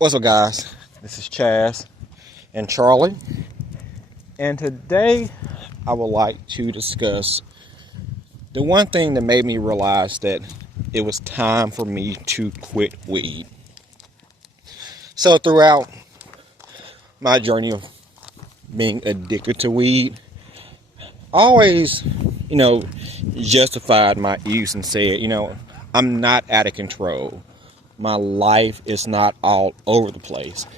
What's up, guys? This is Chaz and Charlie, and today I would like to discuss the one thing that made me realize that it was time for me to quit weed. So throughout my journey of being addicted to weed, I always, justified my use and said, I'm not out of control. My life is not all over the place.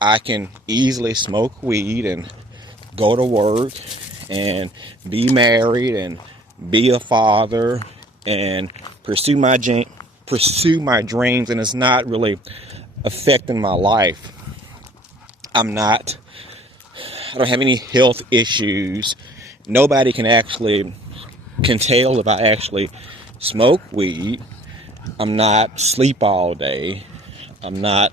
I can easily smoke weed and go to work and be married and be a father and pursue my dreams, and it's not really affecting my life. I don't have any health issues. Nobody can tell if I actually smoke weed. I'm not sleep all day. I'm not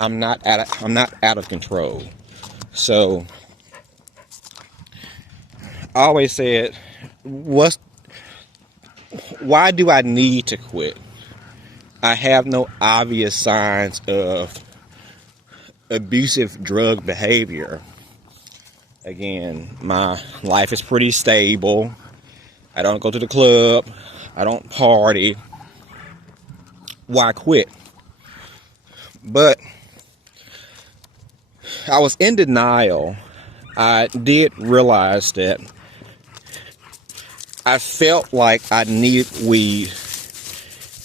out of control. So I always said, why do I need to quit? I have no obvious signs of abusive drug behavior. Again, my life is pretty stable. I don't go to the club. I don't party. Why quit? But I was in denial. I did realize that I felt like I needed weed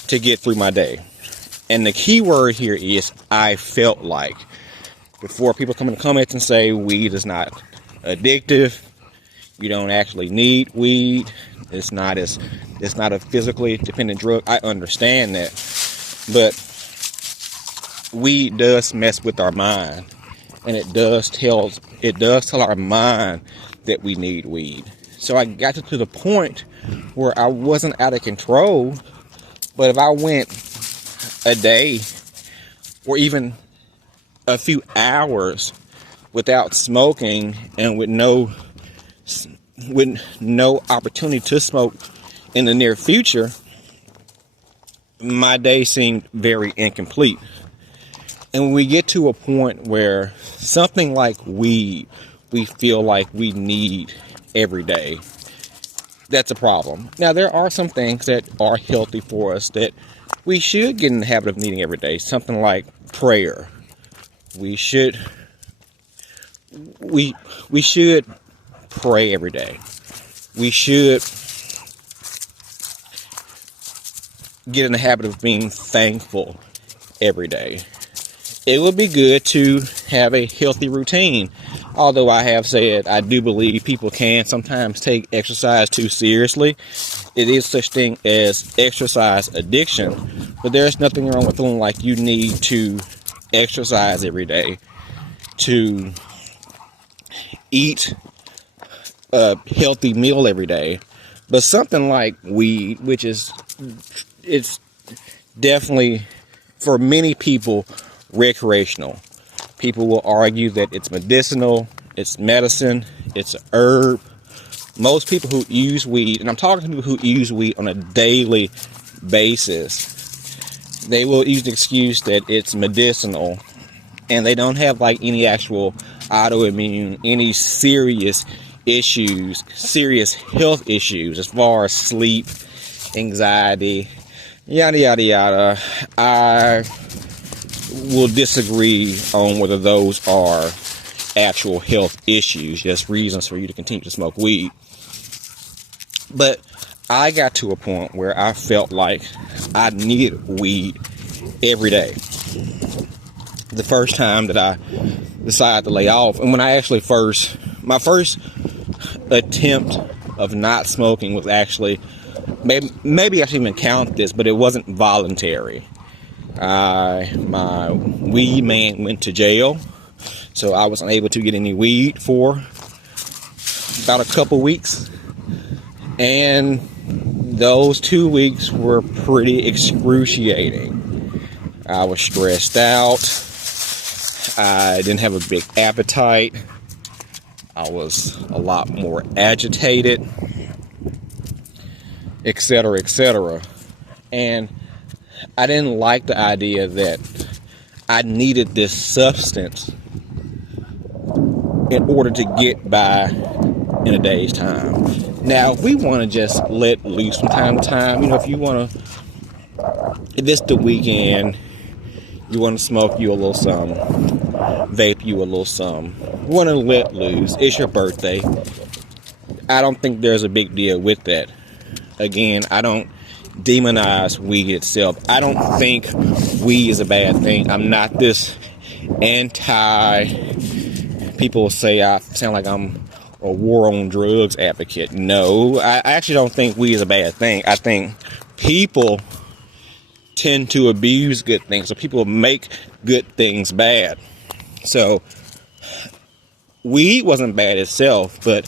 to get through my day. And the key word here is I felt like. Before people come in the comments and say weed is not addictive, you don't actually need weed, it's not a physically dependent drug, I understand that. But weed does mess with our mind, and it does tell our mind that we need weed. So I got to the point where I wasn't out of control, but if I went a day or even a few hours without smoking and with no opportunity to smoke in the near future, my day seemed very incomplete. And when we get to a point where something like weed, we feel like we need every day, that's a problem. Now, there are some things that are healthy for us that we should get in the habit of needing every day. Something like prayer. We should pray every day. We should get in the habit of being thankful every day. It would be good to have a healthy routine. Although I have said I do believe people can sometimes take exercise too seriously. It is such thing as exercise addiction. But there's nothing wrong with feeling like you need to exercise every day, to eat a healthy meal every day. But something like weed, which it's definitely, for many people, recreational. People will argue that it's medicinal, it's medicine, it's a herb. Most people who use weed, and I'm talking to people who use weed on a daily basis, they will use the excuse that it's medicinal, and they don't have like any actual autoimmune, any serious health issues as far as sleep, anxiety, yada yada yada. I will disagree on whether those are actual health issues, just reasons for you to continue to smoke weed. But I got to a point where I felt like I needed weed every day. The first time that I decided to lay off, and when I actually my first attempt of not smoking was actually, maybe I shouldn't even count this, but it wasn't voluntary. My weed man went to jail, so I was unable to get any weed for about a couple weeks, and those 2 weeks were pretty excruciating. I was stressed out. I didn't have a big appetite. I was a lot more agitated, etc., etc. And I didn't like the idea that I needed this substance in order to get by in a day's time. Now, if we want to just let loose from time to time, if you want to, if it's the weekend, you want to smoke you a little something, vape you a little something, you want to let loose, it's your birthday. I don't think there's a big deal with that. Again, I don't demonize weed itself. I don't think weed is a bad thing. I'm not this people say I sound like I'm a war on drugs advocate. No, I actually don't think weed is a bad thing. I think people tend to abuse good things, so people make good things bad. So weed wasn't bad itself, but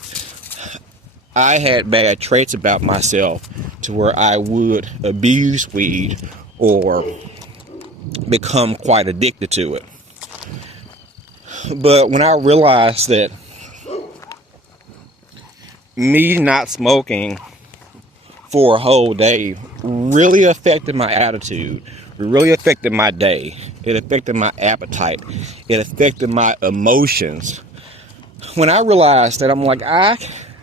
I had bad traits about myself to where I would abuse weed or become quite addicted to it. But when I realized that me not smoking for a whole day really affected my attitude, really affected my day, it affected my appetite, it affected my emotions. When I realized that, I'm like, I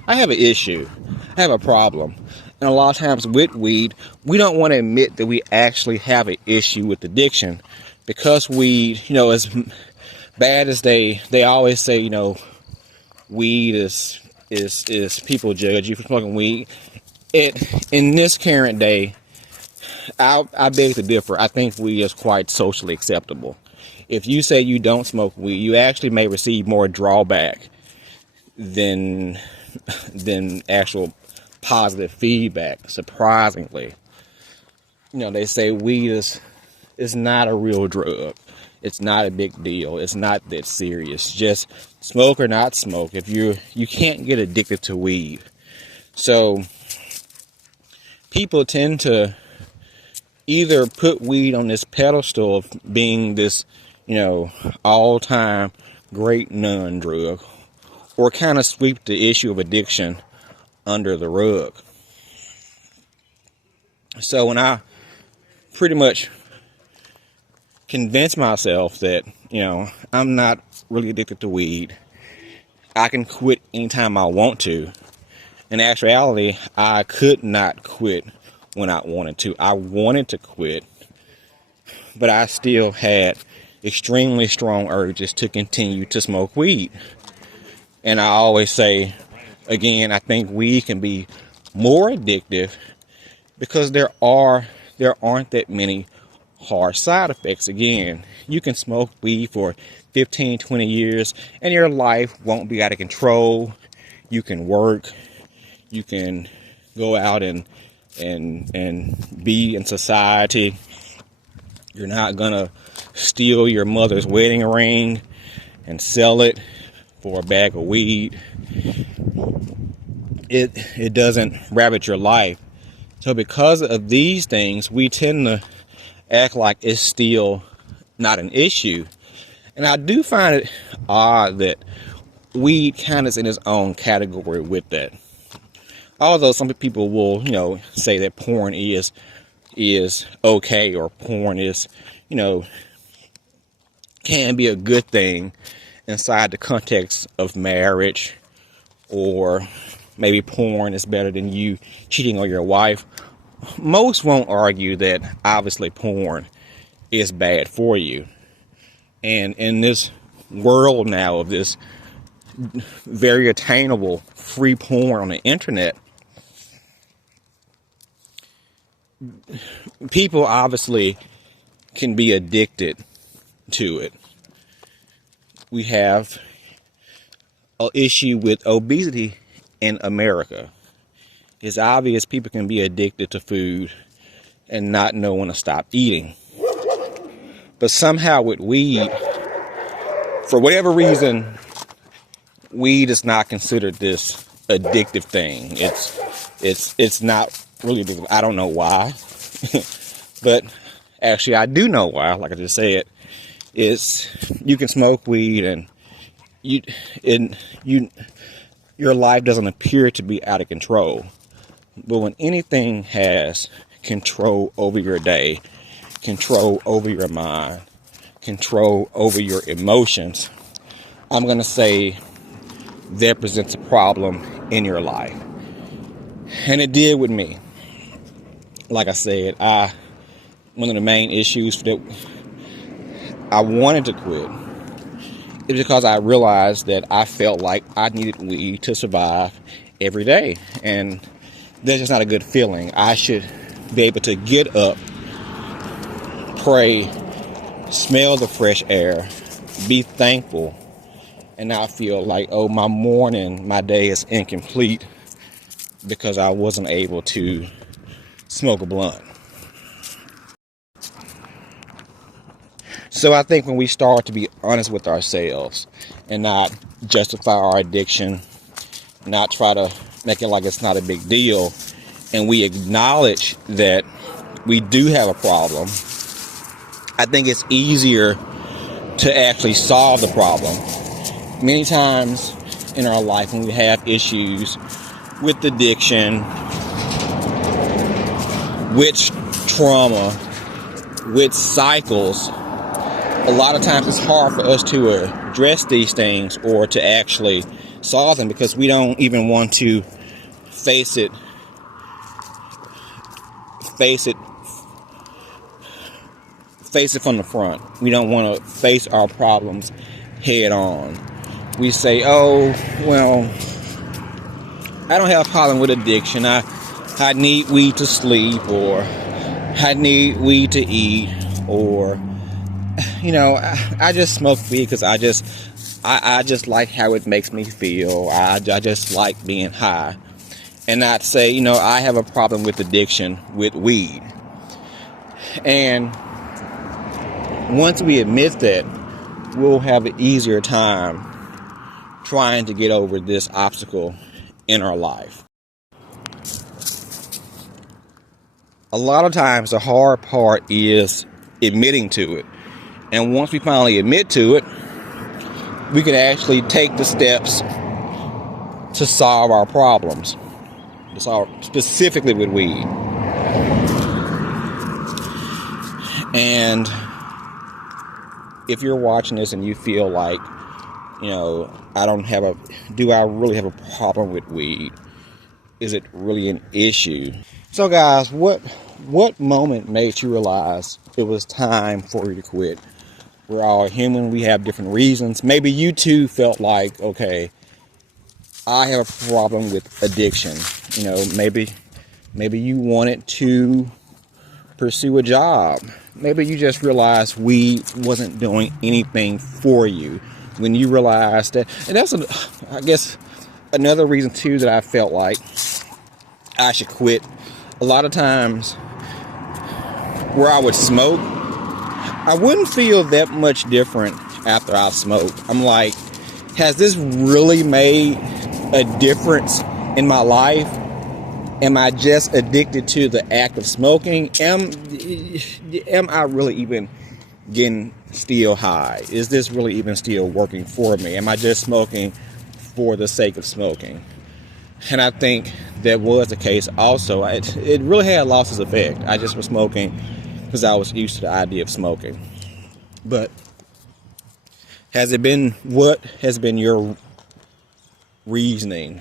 have an issue, I have a problem. And a lot of times with weed, we don't want to admit that we actually have an issue with addiction, because weed, as bad as they always say, weed is people judge you for smoking weed. In this current day, I beg to differ. I think weed is quite socially acceptable. If you say you don't smoke weed, you actually may receive more drawback than actual positive feedback, surprisingly. They say weed is not a real drug. It's not a big deal. It's not that serious. Just smoke or not smoke. If you can't get addicted to weed. So people tend to either put weed on this pedestal of being this, all-time great non-drug, or kind of sweep the issue of addiction under the rug. So when I pretty much convinced myself that, I'm not really addicted to weed, I can quit anytime I want to. In actuality, I could not quit when I wanted to. I wanted to quit, but I still had extremely strong urges to continue to smoke weed. And I always say, again, I think weed can be more addictive because there aren't that many harsh side effects. Again, you can smoke weed for 15, 20 years and your life won't be out of control. You can work, you can go out and be in society. You're not gonna steal your mother's wedding ring and sell it for a bag of weed. It doesn't ravage your life. So because of these things, we tend to act like it's still not an issue. And I do find it odd that weed kind of is in its own category with that. Although some people will, say that porn is okay, or porn is, can be a good thing inside the context of marriage, or maybe porn is better than you cheating on your wife. Most won't argue that obviously porn is bad for you. And in this world now of this very attainable free porn on the internet, people obviously can be addicted to it. We have an issue with obesity in America. It's obvious people can be addicted to food and not know when to stop eating. But somehow with weed, for whatever reason, weed is not considered this addictive thing. It's not really addictive. I don't know why. But actually I do know why. Like I just said, you can smoke weed and your life doesn't appear to be out of control. But when anything has control over your day, control over your mind, control over your emotions, I'm going to say that presents a problem in your life. And it did with me. Like I said, one of the main issues that I wanted to quit is because I realized that I felt like I needed weed to survive every day. And that's just not a good feeling. I should be able to get up, pray, smell the fresh air, be thankful, and not feel like, oh, my day is incomplete because I wasn't able to smoke a blunt. So I think when we start to be honest with ourselves and not justify our addiction, not try to make it like it's not a big deal, and we acknowledge that we do have a problem, I think it's easier to actually solve the problem. Many times in our life when we have issues with addiction, with trauma, with cycles, a lot of times it's hard for us to address these things or to actually solve them because we don't even want to face it from the front. We don't want to face our problems head on. We say, oh, well, I don't have a problem with addiction. I need weed to sleep, or I need weed to eat, or I just smoke weed because I just like how it makes me feel. I just like being high. And not say, I have a problem with addiction with weed. And once we admit that, we'll have an easier time trying to get over this obstacle in our life. A lot of times the hard part is admitting to it. And once we finally admit to it, we can actually take the steps to solve our problems. To solve specifically with weed. And if you're watching this and you feel like, do I really have a problem with weed? Is it really an issue? So guys, what moment made you realize it was time for you to quit? We're all human. We have different reasons. Maybe you too felt like, okay, I have a problem with addiction. Maybe you wanted to pursue a job. Maybe you just realized weed wasn't doing anything for you. When you realized that, and that's, I guess, another reason too that I felt like I should quit. A lot of times where I would smoke, I wouldn't feel that much different after I smoked. I'm like, has this really made a difference in my life? Am I just addicted to the act of smoking? Am I really even getting still high? Is this really even still working for me? Am I just smoking for the sake of smoking? And I think that was the case also. It really had lost its effect. I just was smoking because I was used to the idea of smoking. But what has been your reasoning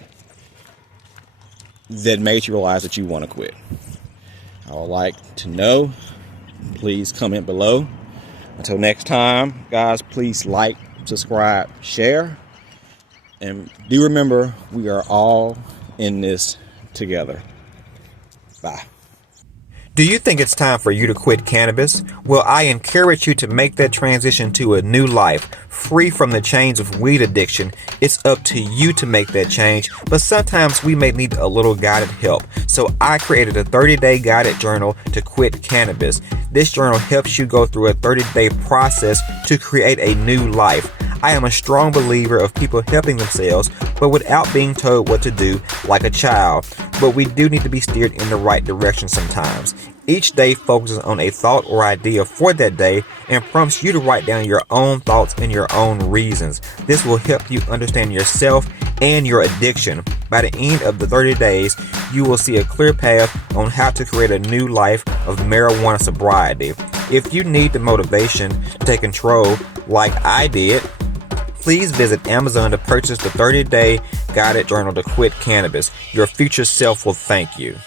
that made you realize that you want to quit? I would like to know. Please comment below. Until next time, guys, please like, subscribe, share. And do remember, we are all in this together. Bye. Do you think it's time for you to quit cannabis? Well, I encourage you to make that transition to a new life, free from the chains of weed addiction. It's up to you to make that change, but sometimes we may need a little guided help. So I created a 30-day guided journal to quit cannabis. This journal helps you go through a 30-day process to create a new life. I am a strong believer of people helping themselves, but without being told what to do like a child. But we do need to be steered in the right direction sometimes. Each day focuses on a thought or idea for that day and prompts you to write down your own thoughts and your own reasons. This will help you understand yourself and your addiction. By the end of the 30 days, you will see a clear path on how to create a new life of marijuana sobriety. If you need the motivation to take control like I did, please visit Amazon to purchase the 30-day guided journal to quit cannabis. Your future self will thank you.